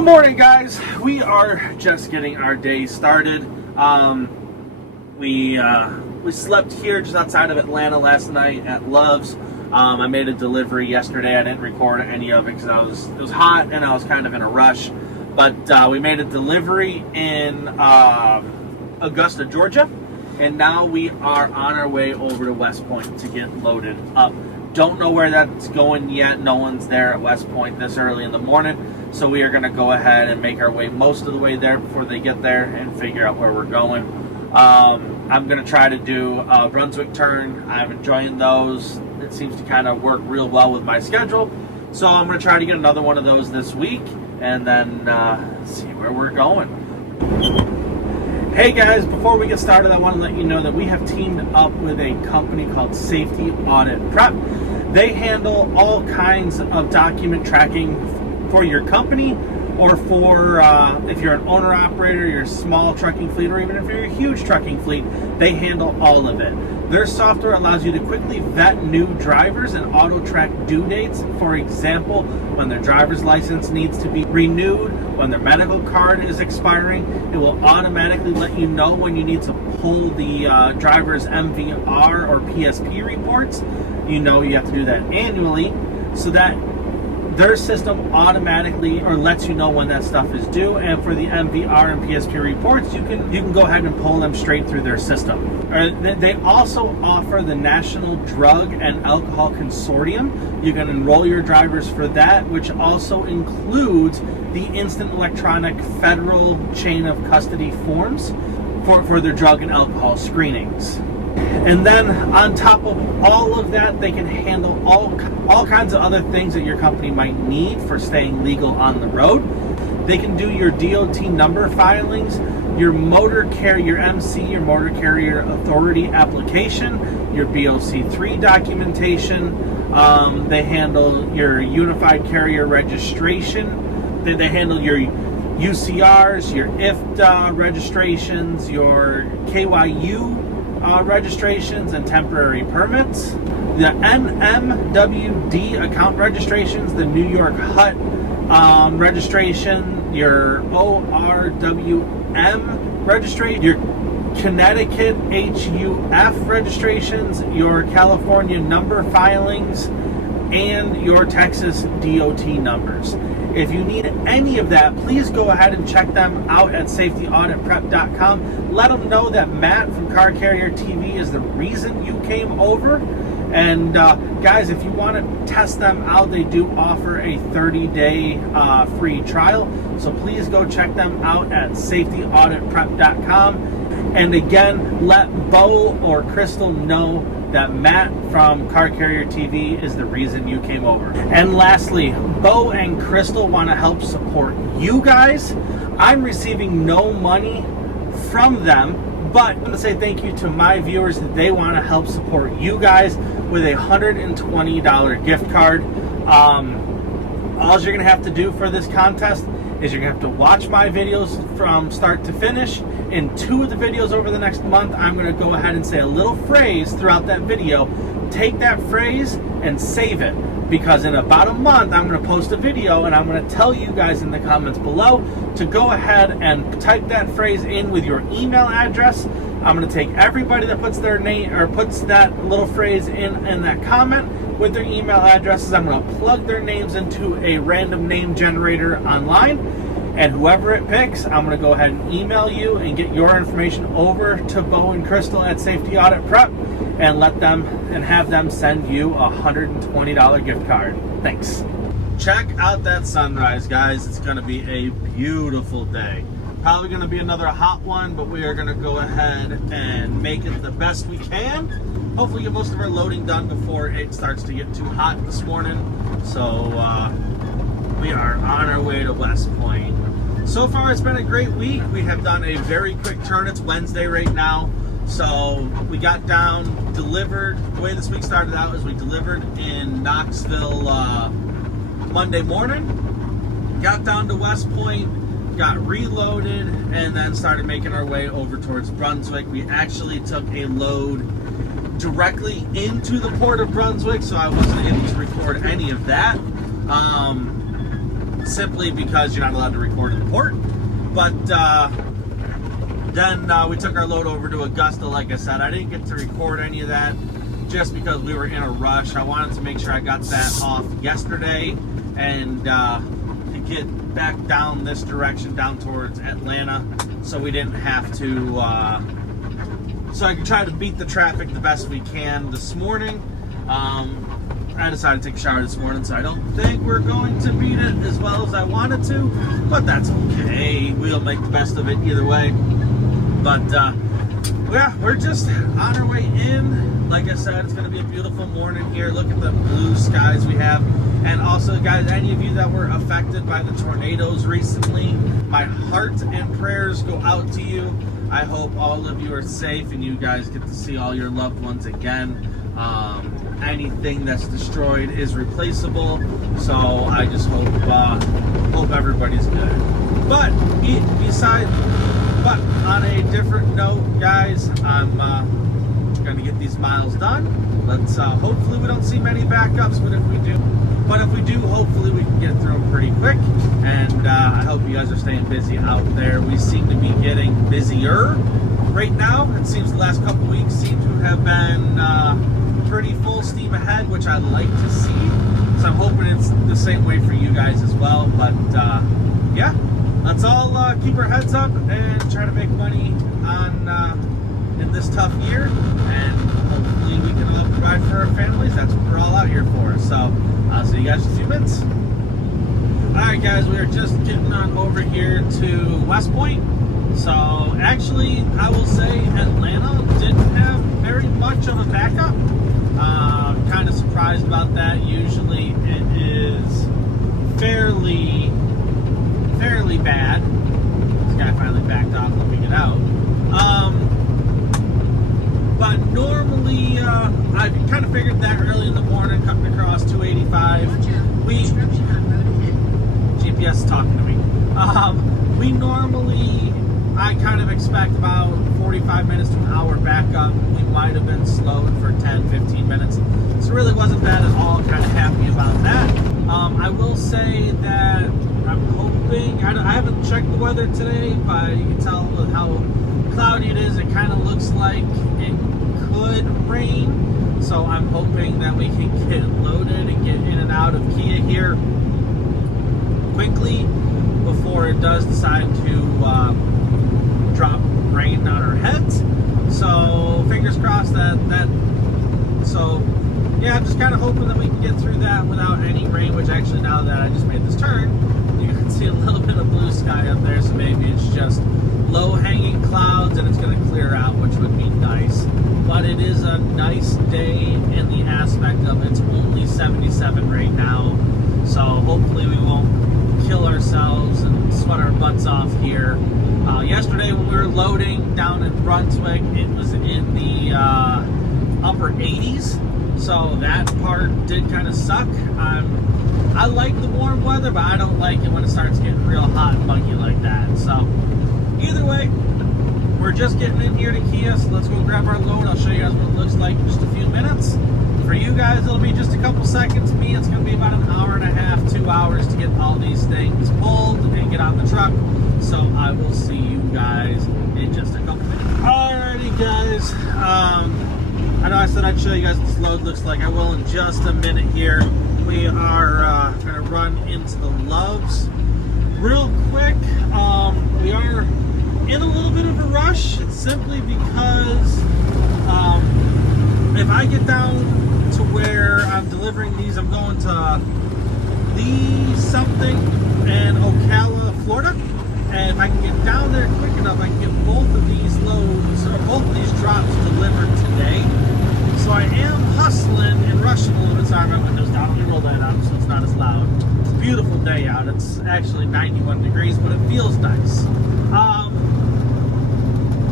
Good morning, guys. We are just getting our day started. We slept here just outside of Atlanta last night at Love's. I made a delivery yesterday. I didn't record any of it because it was hot and I was kind of in a rush. But we made a delivery in Augusta, Georgia, and now we are on our way over to West Point to get loaded up. Don't know where that's going yet. No one's there at West Point this early in the morning. So we are going to go ahead and make our way most of the way there before they get there and figure out where we're going. I'm going to try to do a Brunswick turn. I'm enjoying those. It seems to kind of work real well with my schedule. So I'm going to try to get another one of those this week and then see where we're going. Hey guys, before we get started, I want to let you know that we have teamed up with a company called Safety Audit Prep. They handle all kinds of document tracking for your company, or for if you're an owner-operator, your small trucking fleet, or even if you're a huge trucking fleet, they handle all of it. Their software allows you to quickly vet new drivers and auto-track due dates. For example, when their driver's license needs to be renewed, when their medical card is expiring, it will automatically let you know when you need to pull the driver's MVR or PSP reports. You know you have to do that annually, so that their system automatically lets you know when that stuff is due. And for the MVR and PSP reports, you can go ahead and pull them straight through their system. They also offer the National Drug and Alcohol Consortium. You can enroll your drivers for that, which also includes the instant electronic federal chain of custody forms for their drug and alcohol screenings. And then on top of all of that, they can handle all kinds of other things that your company might need for staying legal on the road. They can do your DOT number filings, your motor carrier MC, your motor carrier authority application, your BOC3 documentation. They handle your unified carrier registration. They handle your UCRs, your IFTA registrations, your KYU registrations and temporary permits, the NMWD account registrations, the New York HUT registration, your ORWM registration, your Connecticut HUF registrations, your California number filings, and your Texas DOT numbers. If you need any of that, please go ahead and check them out at safetyauditprep.com. Let them know that Matt from Car Carrier TV is the reason you came over. And guys, if you want to test them out, they do offer a 30-day free trial. So please go check them out at safetyauditprep.com. And again, let Bo or Krystal know that Matt from Car Carrier TV is the reason you came over. And lastly, Bo and Krystal want to help support you guys. I'm receiving no money from them, but I'm going to say thank you to my viewers that they want to help support you guys with a $120 gift card. All you're going to have to do for this contest is you're going to have to watch my videos from start to finish. In 2 of the videos over the next month, I'm going to go ahead and say a little phrase throughout that video. Take that phrase and save it, because in about a month, I'm going to post a video and I'm going to tell you guys in the comments below to go ahead and type that phrase in with your email address. I'm going to take everybody that puts their name or puts that little phrase in that comment with their email addresses. I'm going to plug their names into a random name generator online, and whoever it picks, I'm going to go ahead and email you and get your information over to Bo and Krystal at Safety Audit Prep and have them send you a $120 gift card. Thanks. Check out that sunrise, guys. It's going to be a beautiful day. Probably going to be another hot one, but we are going to go ahead and make it the best we can. Hopefully get most of our loading done before it starts to get too hot this morning. So we are on our way to West Point. So far, it's been a great week. We have done a very quick turn. It's Wednesday right now. So we got down, delivered. The way this week started out is we delivered in Knoxville Monday morning. Got down to West Point, got reloaded, and then started making our way over towards Brunswick. We actually took a load directly into the port of Brunswick, so I wasn't able to record any of that. simply because you're not allowed to record in the port. But then we took our load over to Augusta. Like I said, I didn't get to record any of that just because we were in a rush. I wanted to make sure I got that off yesterday and to get back down this direction, down towards Atlanta, so we didn't have to, so I could try to beat the traffic the best we can this morning. I decided to take a shower this morning, so I don't think we're going to beat it as well as I wanted to, but that's okay. We'll make the best of it either way. But yeah, we're just on our way in. Like I said, it's going to be a beautiful morning here. Look at the blue skies we have. And also, guys, any of you that were affected by the tornadoes recently, my heart and prayers go out to you. I hope all of you are safe and you guys get to see all your loved ones again. Anything that's destroyed is replaceable, so I just hope everybody's good. But on a different note, guys, I'm gonna get these miles done. Let's hopefully we don't see many backups, but if we do, hopefully we can get through them pretty quick. And I hope you guys are staying busy out there. We seem to be getting busier right now. It seems the last couple weeks seem to have been pretty full steam ahead, which I like to see. So I'm hoping it's the same way for you guys as well. But yeah, let's all keep our heads up and try to make money on in this tough year, and hopefully we can all provide for our families. That's what we're all out here for. So I'll see you guys in a few minutes. Alright guys, we are just getting on over here to West Point. So actually, I will say Atlanta didn't have very much of a backup. Kind of surprised about that. Usually it is fairly bad. This guy finally backed off. Let me get out. But normally, I kind of figured that early in the morning, coming across 285. GPS is talking to me. We normally, I kind of expect about 45 minutes to an hour backup. We might have been slowed for 10-15 minutes. So it really wasn't bad at all. Kind of happy about that. I will say that I'm hoping, I haven't checked the weather today, but you can tell with how cloudy it is, it kind of looks like it could rain. So I'm hoping that we can get loaded and get in and out of Kia here quickly before it does decide to drop rain on our heads. So fingers crossed so yeah, I'm just kind of hoping that we can get through that without any rain, which actually now that I just made this turn, you can see a little bit of blue sky up there, so maybe it's just low-hanging clouds and it's going to clear out, which would be nice. But it is a nice day in the aspect of it's only 77 right now, so hopefully we won't kill ourselves and sweat our butts off here. Yesterday when we were loading down in Brunswick, it was in the upper 80s, so that part did kind of suck. I like the warm weather, but I don't like it when it starts getting real hot and muggy like that. So either way, we're just getting in here to Kia, so let's go grab our load. I'll show you guys what it looks like in just a few minutes. For you guys, it'll be just a couple seconds. Me, it's going to be about an hour and a half, 2 hours to get all these things pulled and get on the truck. So I will see you guys in just a couple minutes. Alrighty guys, I know I said I'd show you guys what this load looks like. I will in just a minute here. We are going to run into the Loves real quick. We are in a little bit of a rush, simply because if I get down to where I'm delivering these, I'm going to Lee something in Ocala, Florida. And if I can get down there quick enough, I can get both of these loads, or both of these drops delivered today. So I am hustling and rushing a little bit. Sorry, my window's down. Let me roll that up so it's not as loud. It's a beautiful day out. It's actually 91 degrees, but it feels nice.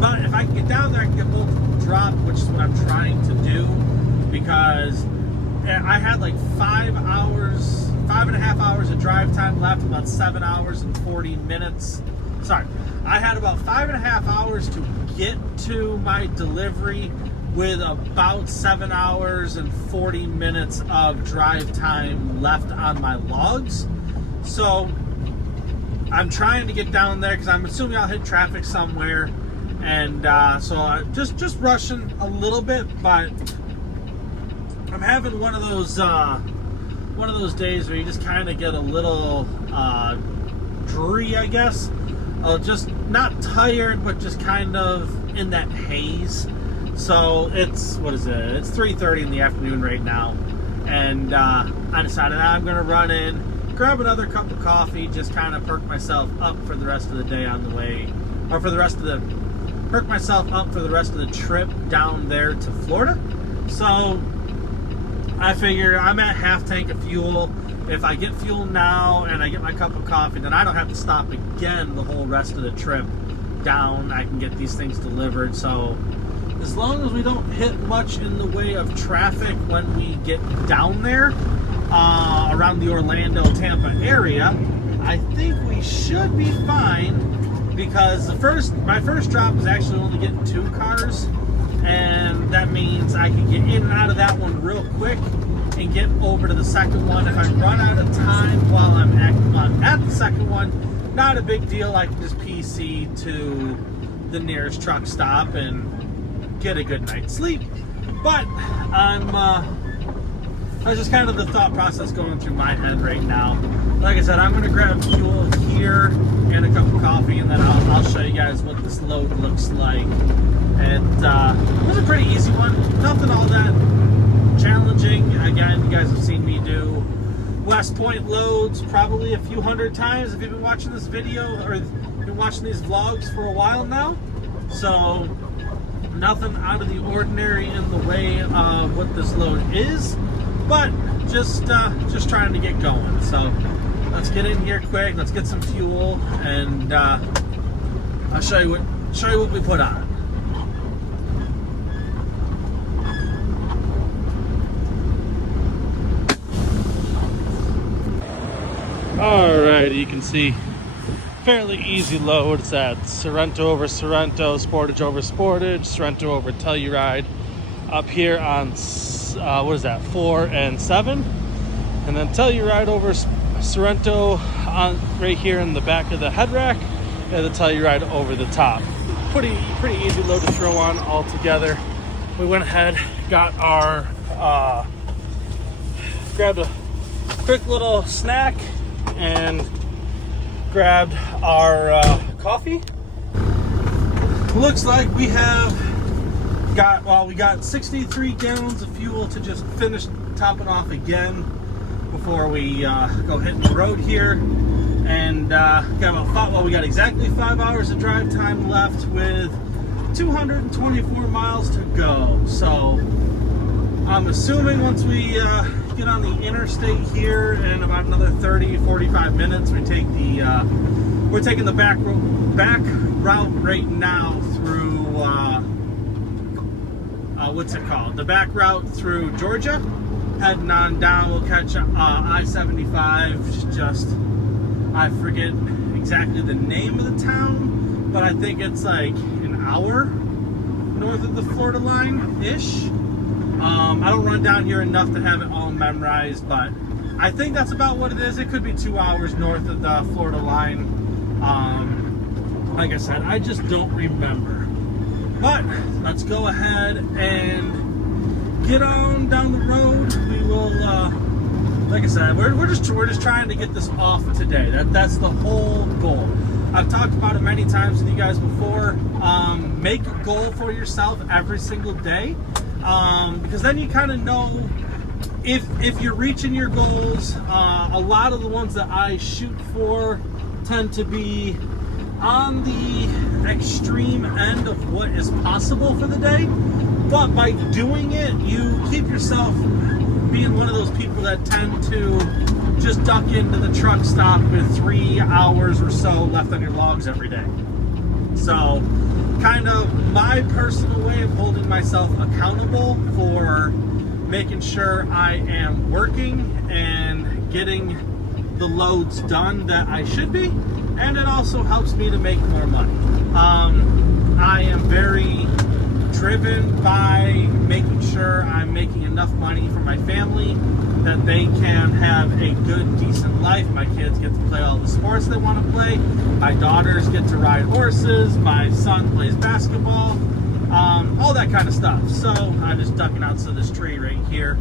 But if I can get down there, I can get both of them dropped, which is what I'm trying to do, because I had like 5.5 hours of drive time left, about 7 hours and 40 minutes. Sorry, I had about 5.5 hours to get to my delivery with about 7 hours and 40 minutes of drive time left on my logs. So I'm trying to get down there because I'm assuming I'll hit traffic somewhere, and so I'm just rushing a little bit, but I'm having one of those days where you just kind of get a little dreary, I guess. Just not tired, but just kind of in that haze. So it's, what is it? It's 3:30 in the afternoon right now, and I decided I'm gonna run in, grab another cup of coffee, just kind of perk myself up for the rest of the day on the way, or perk myself up for the rest of the trip down there to Florida. So I figure I'm at half tank of fuel. If I get fuel now and I get my cup of coffee, then I don't have to stop again the whole rest of the trip down. I can get these things delivered. So as long as we don't hit much in the way of traffic when we get down there, around the Orlando, Tampa area, I think we should be fine, because my first drop is actually only getting 2 cars, and that means I can get in and out of that one real quick and get over to the second one. If I run out of time while I'm at the second one, not a big deal. I can just PC to the nearest truck stop and get a good night's sleep. But that's just kind of the thought process going through my head right now. Like I said, I'm going to grab fuel here and a cup of coffee, and then I'll show you guys what this load looks like. It was a pretty easy one, nothing all that challenging. Again, you guys have seen me do West Point loads probably a few hundred times if you've been watching this video or been watching these vlogs for a while now. So nothing out of the ordinary in the way of what this load is, but just trying to get going. So let's get in here quick, let's get some fuel, and I'll show you what we put on it. Alright, you can see fairly easy load. It's at Sorrento over Sorrento, Sportage over Sportage, Sorrento over Telluride, up here on what is that, 4 and 7, and then Telluride over Sorrento on right here in the back of the head rack, and the Telluride over the top. Pretty easy load to throw on all together. We went ahead, got our grabbed a quick little snack and grabbed our coffee. Looks like we got 63 gallons of fuel to just finish topping off again before we go hitting the road here. And we got exactly 5 hours of drive time left with 224 miles to go. So I'm assuming once we get on the interstate here in about another 30-45 minutes, we're taking the back route right now through what's it called? The back route through Georgia. Heading on down, we'll catch I-75, which is just, I forget exactly the name of the town, but I think it's like an hour north of the Florida line-ish. I don't run down here enough to have it all memorized, but I think that's about what it is. It could be 2 hours north of the Florida line. Like I said, I just don't remember. But let's go ahead and get on down the road. We will, like I said, we're just trying to get this off today. That's the whole goal. I've talked about it many times with you guys before. Make a goal for yourself every single day. Because then you kind of know if you're reaching your goals. A lot of the ones that I shoot for tend to be on the extreme end of what is possible for the day, but by doing it, you keep yourself being one of those people that tend to just duck into the truck stop with 3 hours or so left on your logs every day. So kind of my personal way of holding myself accountable for making sure I am working and getting the loads done that I should be, and it also helps me to make more money. I am very driven by making sure I'm making enough money for my family that they can have a good, decent life. My kids get to play all the sports they want to play. My daughters get to ride horses. My son plays basketball. All that kind of stuff. So I'm just ducking out to this tree right here.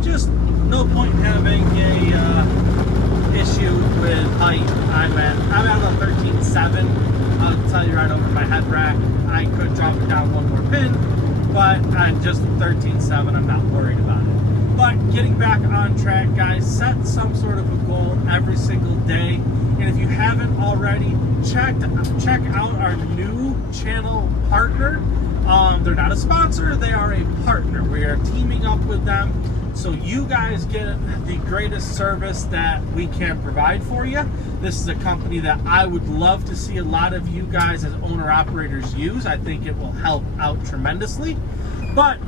Just no point in having a issue with height. I'm at about 13.7. I'll tell you right over my head rack. I could drop it down one more pin, but I'm just 13.7. I'm not worried about it. But getting back on track, guys, set some sort of a goal every single day. And if you haven't already, check out our new channel partner. They're not a sponsor, they are a partner. We are teaming up with them so you guys get the greatest service that we can provide for you. This is a company that I would love to see a lot of you guys as owner-operators use. I think it will help out tremendously. But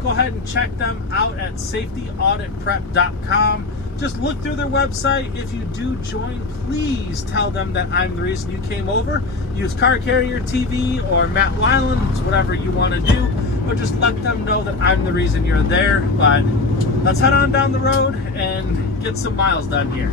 go ahead and check them out at safetyauditprep.com. Just look through their website. If you do join, please tell them that I'm the reason you came over. Use Car Carrier TV or Matt Weiland's, whatever you want to do. But just let them know that I'm the reason you're there. But let's head on down the road and get some miles done here.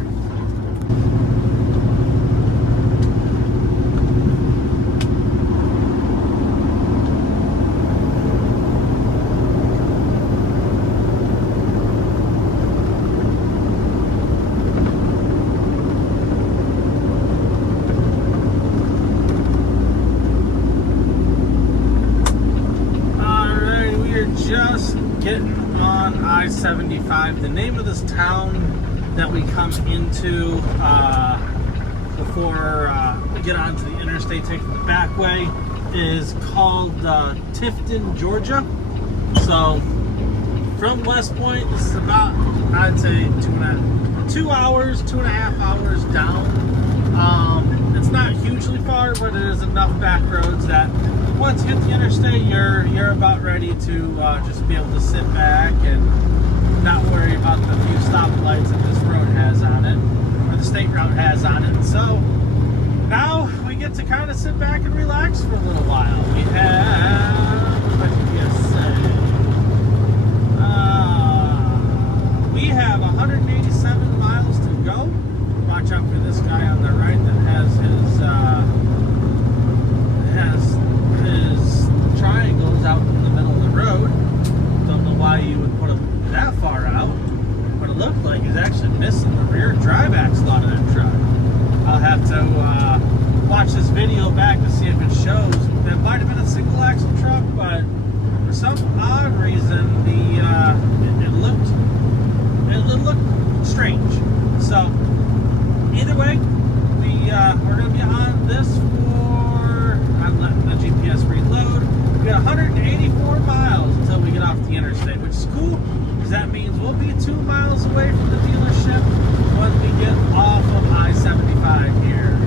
Just getting on I-75. The name of this town that we come into before we get onto the interstate taking the back way is called Tifton, Georgia. So from West Point, this is about, I'd say, 2.5 hours down. It's not hugely far, but it is enough back roads that once you hit the interstate, you're about ready to just be able to sit back and not worry about the few stoplights that this road has on it, or the state route has on it. So now we get to kind of sit back and relax for a little while. We have, what did you say? We have 187 miles to go. Watch out for this guy on the right that has his triangles out in the middle of the road. Don't know why you would put them that far out, but it looked like he's actually missing the rear drive axle out of that truck. I'll have to watch this video back to see if it shows. That might have been a single axle truck, but for some odd reason, it looked strange. So either way, we're going to be on this for, I'm letting the GPS reload. We got 184 miles until we get off the interstate, which is cool, because that means we'll be 2 miles away from the dealership when we get off of I-75 here.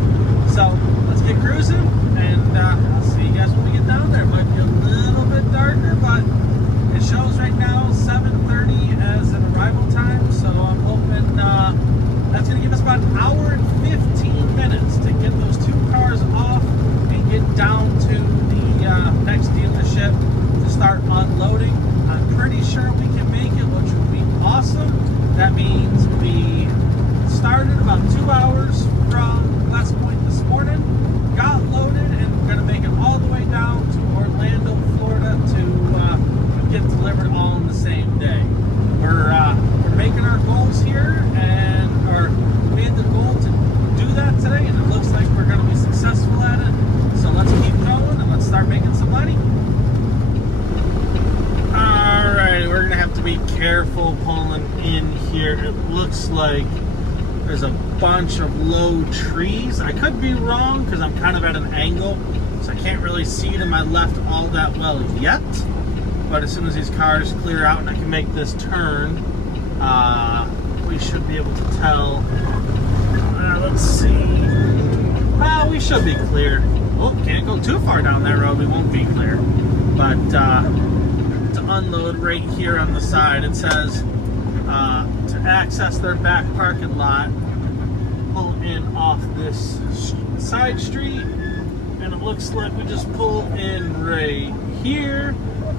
So let's get cruising, and I'll see you guys when we get down there. It might be a little bit darker, but it shows right now 7:30 as an arrival time, so I'm hoping that's going to give us about an hour and 15 minutes to get those 2 cars off and get down to the next dealership to start unloading. I'm pretty sure we can make it, which would be awesome. That means we started about 2 hours from West Point this morning, got loaded, and we're going to make it all the way down to Orlando, Florida to get delivered all in the same day. We're making our goals here, or made the goal to do that today, and it looks like we're going to be successful at it. So let's keep going and let's start making some money. Alright, we're going to have to be careful pulling in here. It looks like there's a bunch of low trees. I could be wrong because I'm kind of at an angle, so I can't really see to my left all that well yet. But as soon as these cars clear out and I can make this turn, we should be able to tell. Let's see. We should be clear. Oh, can't go too far down that road. We won't be clear. But to unload right here on the side, it says to access their back parking lot, pull in off this side street, and it looks like we just pull in right here,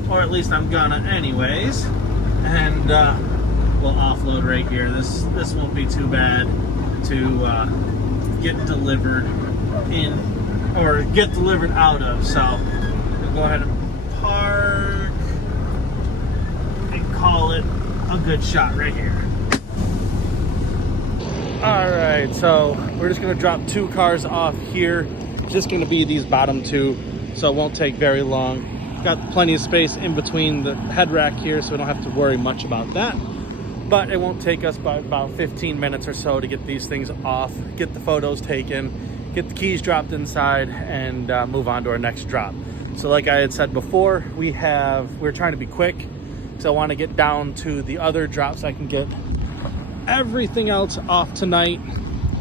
or at least I'm gonna anyways, and we'll offload right here. This won't be too bad to get delivered in or get delivered out of. So we'll go ahead and park and call it a good shot right here. All right, so we're just gonna drop 2 cars off here. It's just gonna be these bottom 2, so it won't take very long. Got plenty of space in between the head rack here, so we don't have to worry much about that. But it won't take us about 15 minutes or so to get these things off, get the photos taken, get the keys dropped inside, and move on to our next drop. So like I had said before, we're trying to be quick, so I want to get down to the other drops so I can get everything else off tonight,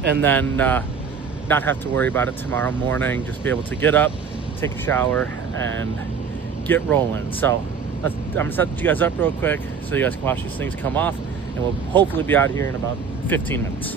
and then not have to worry about it tomorrow morning. Just be able to get up, take a shower, and get rolling. So I'm gonna set you guys up real quick so you guys can watch these things come off, and we'll hopefully be out here in about 15 minutes.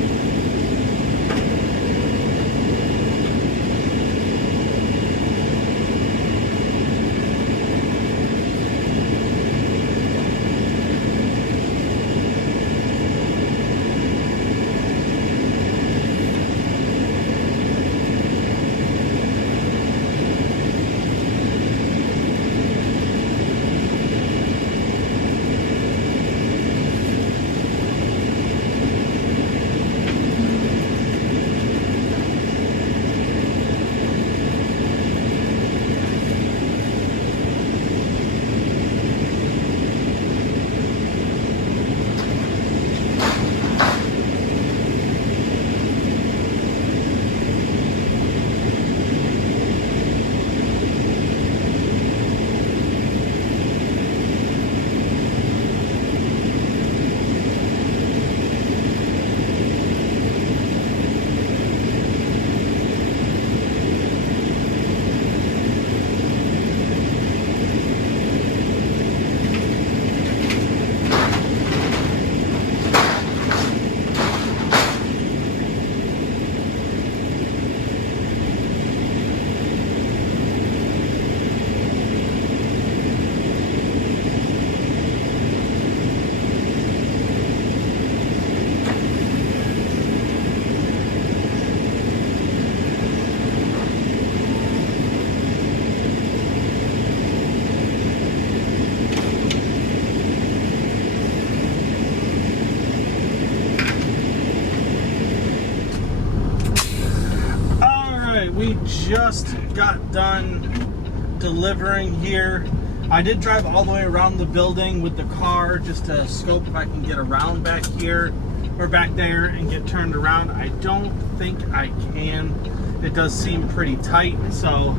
We just got done delivering here. I did drive all the way around the building with the car just to scope if I can get around back here or back there and get turned around. I don't think I can. It does seem pretty tight, so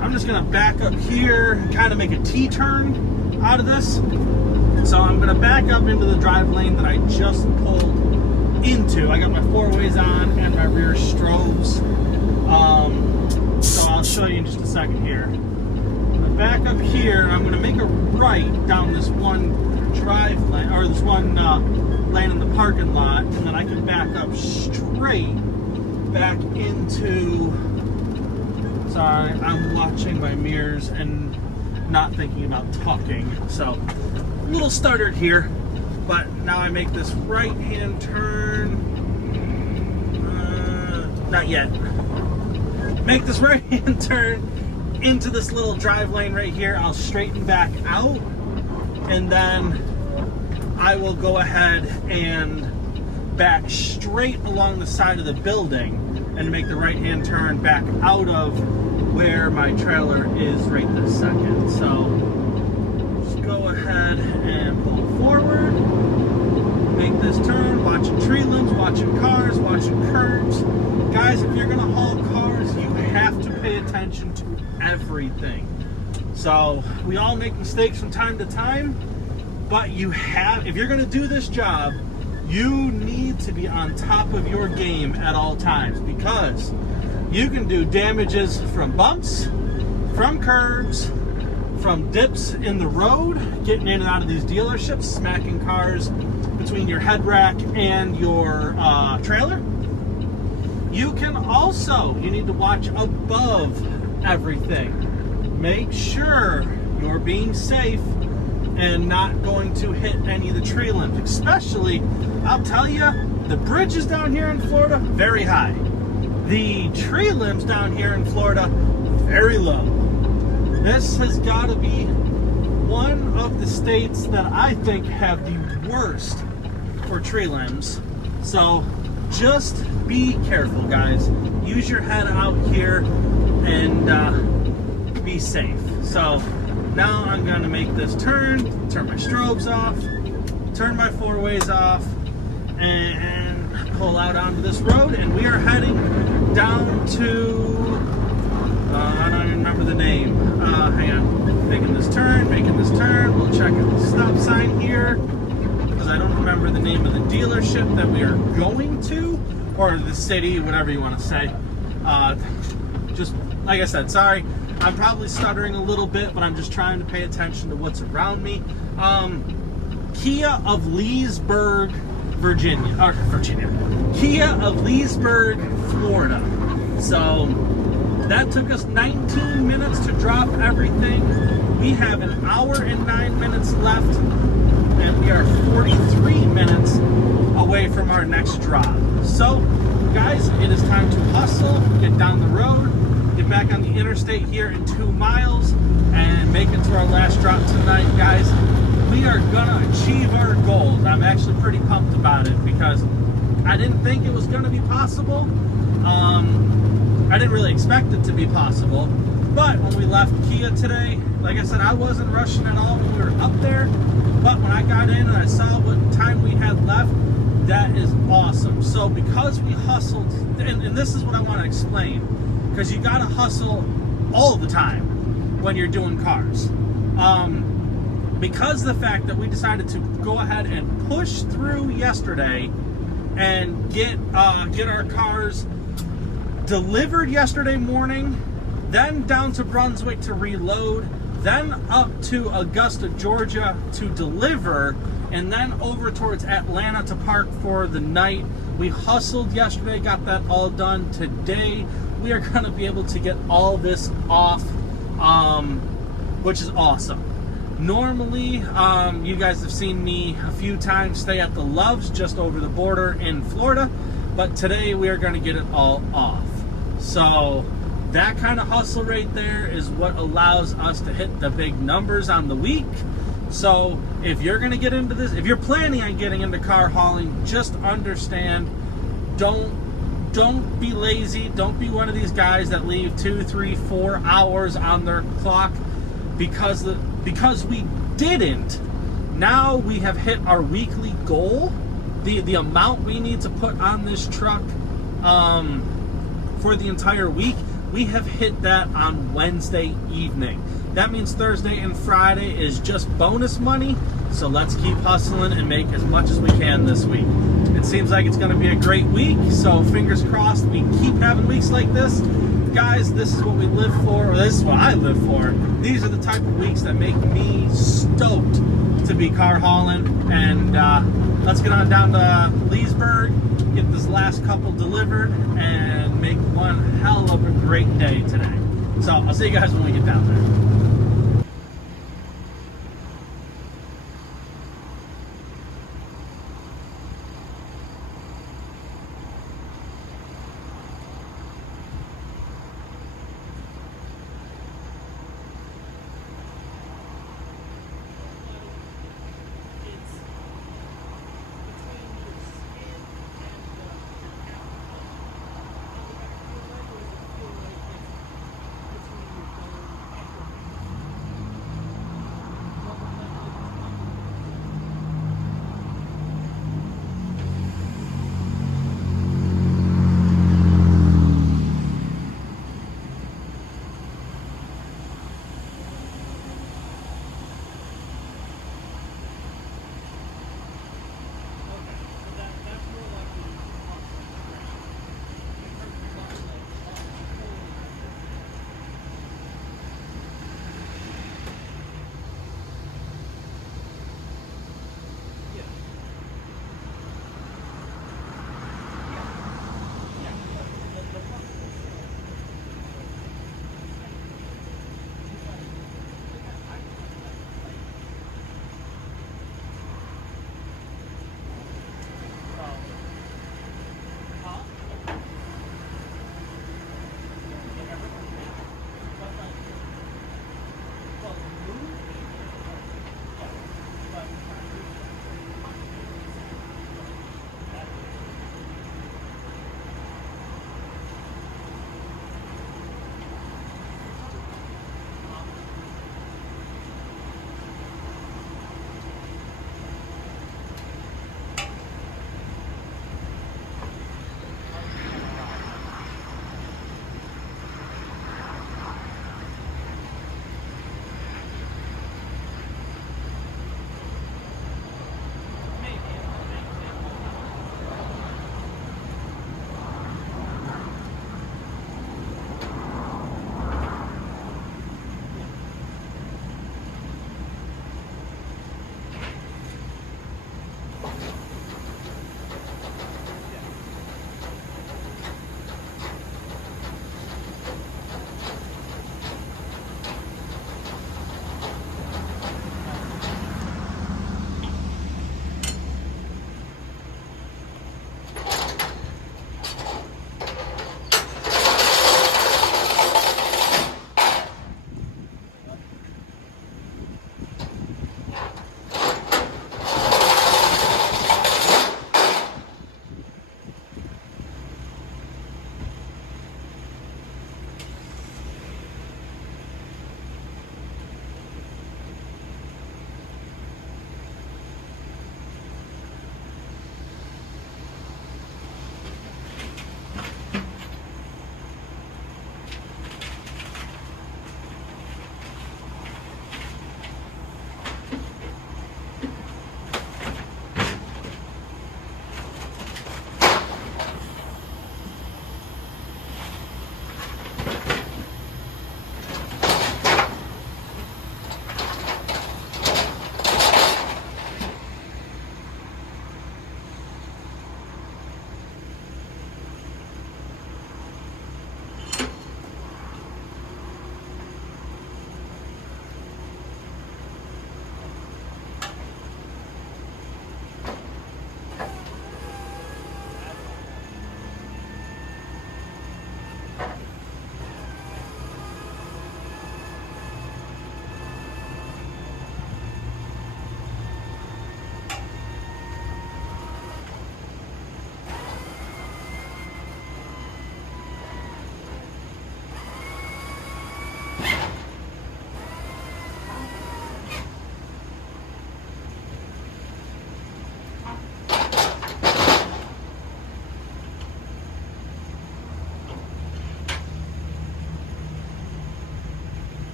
I'm just gonna back up here and kind of make a T-turn out of this. So I'm gonna back up into the drive lane that I just pulled into. I got my 4-ways on and my rear strobes. So I'll show you in just a second here. I'm gonna back up here. I'm gonna make a right down this one drive lane, or this one lane in the parking lot, and then I can back up straight back into. Sorry, I'm watching my mirrors and not thinking about talking. So a little stuttered here, but now I make this right-hand turn. Not yet. Make this right-hand turn into this little drive lane right here. I'll straighten back out, and then I will go ahead and back straight along the side of the building and make the right-hand turn back out of where my trailer is right this second. So just go ahead and pull forward, make this turn, watching tree limbs, watching cars, watching curbs. Guys, if you're gonna haul cars, you have to pay attention to everything. So we all make mistakes from time to time, but if you're gonna do this job, you need to be on top of your game at all times, because you can do damages from bumps, from curbs, from dips in the road, getting in and out of these dealerships, smacking cars between your head rack and your trailer. You need to watch above everything. Make sure you're being safe and not going to hit any of the tree limbs. Especially, I'll tell you, the bridges down here in Florida, very high. The tree limbs down here in Florida, very low. This has got to be one of the states that I think have the worst for tree limbs. So just be careful, guys. Use your head out here and be safe. So now I'm going to make this turn my strobes off, turn my four-ways off, and pull out onto this road. And we are heading down to, I don't even remember the name. Hang on. Making this turn. We'll check the stop sign here, because I don't remember the name of the dealership that we are going to, or the city, whatever you want to say. Just like I said, sorry, I'm probably stuttering a little bit, but I'm just trying to pay attention to what's around me. Kia of Leesburg, Kia of Leesburg, Florida. So that took us 19 minutes to drop everything. We have an hour and 9 minutes left, and we are 43 minutes away from our next drop. So, guys, it is time to hustle, get down the road, get back on the interstate here in 2 miles, and make it to our last drop tonight. Guys, we are gonna achieve our goals. I'm actually pretty pumped about it, because I didn't think it was gonna be possible. I didn't really expect it to be possible, but when we left Kia today, like I said, I wasn't rushing at all when we were up there, but when I got in and I saw what time we had left, that is awesome. So because we hustled, and this is what I want to explain, because you got to hustle all the time when you're doing cars. Because the fact that we decided to go ahead and push through yesterday and get our cars delivered yesterday morning, then down to Brunswick to reload, then up to Augusta, Georgia to deliver, and then over towards Atlanta to park for the night. We hustled yesterday, got that all done. Today we are going to be able to get all this off, which is awesome. Normally, you guys have seen me a few times stay at the Loves just over the border in Florida, but today we are going to get it all off. So that kind of hustle right there is what allows us to hit the big numbers on the week. So if you're going to get into this, if you're planning on getting into car hauling, just understand, don't be lazy. Don't be one of these guys that leave 2, 3, 4 hours on their clock, because we didn't. Now we have hit our weekly goal, the amount we need to put on this truck for the entire week. We have hit that on Wednesday evening. That means Thursday and Friday is just bonus money. So let's keep hustling and make as much as we can this week. It seems like it's going to be a great week. So fingers crossed we keep having weeks like this. Guys, this is what we live for, or this is what I live for. These are the type of weeks that make me stoked to be car hauling. And let's get on down to Leesburg, get this last couple delivered, and make one hell of a great day today. So I'll see you guys when we get down there.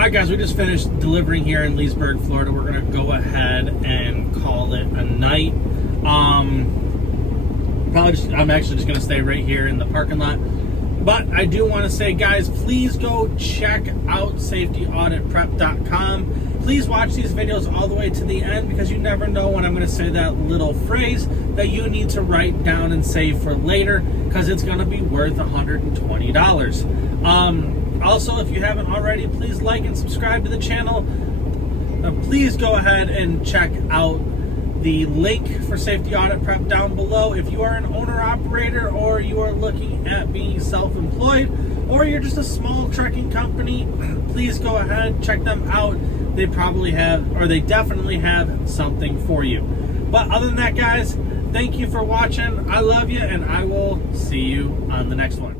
Alright guys, we just finished delivering here in Leesburg, Florida. We're gonna go ahead and call it a night. I'm actually just gonna stay right here in the parking lot. But I do want to say, guys, please go check out safetyauditprep.com. Please watch these videos all the way to the end, because you never know when I'm going to say that little phrase that you need to write down and save for later, because it's going to be worth $120. Also, if you haven't already, please like and subscribe to the channel. Please go ahead and check out the link for Safety Audit Prep down below. If you are an owner-operator, or you are looking at being self-employed, or you're just a small trucking company, please go ahead, check them out. They probably have, or they definitely have something for you. But other than that, guys, thank you for watching. I love you, and I will see you on the next one.